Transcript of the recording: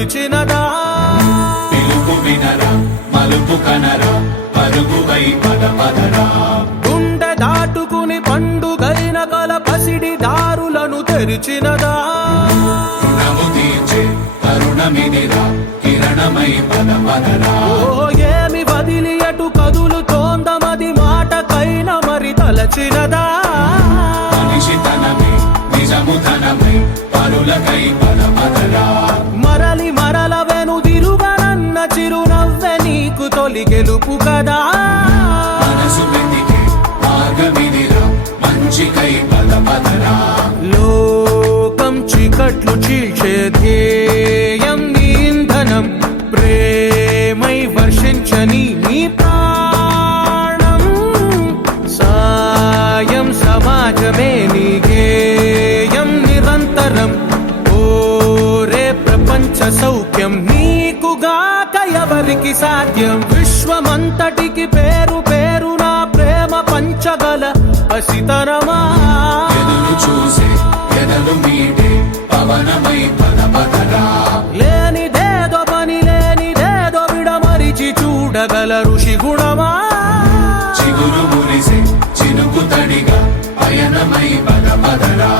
పిలిచినదా పిలుపు వినరా మలుపు కనరా పరుగువై పద పదరా గుండె దాటుకుని పండుగైన కల పసిడి దారులను తెరిచినదా రుణము తీర్చే తరుణమిదిరా కిరణమై పద పదరా ఓ ఏమి వదిలి అటు కదులుతోందమది మాటకైన మరి తలచినదా మనిషితనమే నిజముతనమై పరులకై పద పదరా మరలి మరల వెనుదిరుగనన్న చిరునవ్వె నీకు తొలి గెలుపు కదా మనసు వెతికే మార్గమిదిరా మంచికై పద పదరా లోకం చీకట్లు చీల్చే ధ్యేయం నీ ఇంధనం ప్రేమై వర్షించని నీ ప్రాణం సాయం సమాజమే నీ గేయం నిరంతరం ఓరే ప్రపంచ సౌఖ్యం నీకుగాక ఎవరికి సాధ్యం విశ్వమంతటికి పేరు పేరు నా ప్రేమ పంచగల పసితరమా ఎదురు చూసే ఎదలు మీటే పవనమై పద పదరా లేనిదేదో పని లేనిదేదో విడమరిచి చూడగల ఋషి గుణమా చిగురు మురిసే చినుకు తడిగా పయనమై పద పదరా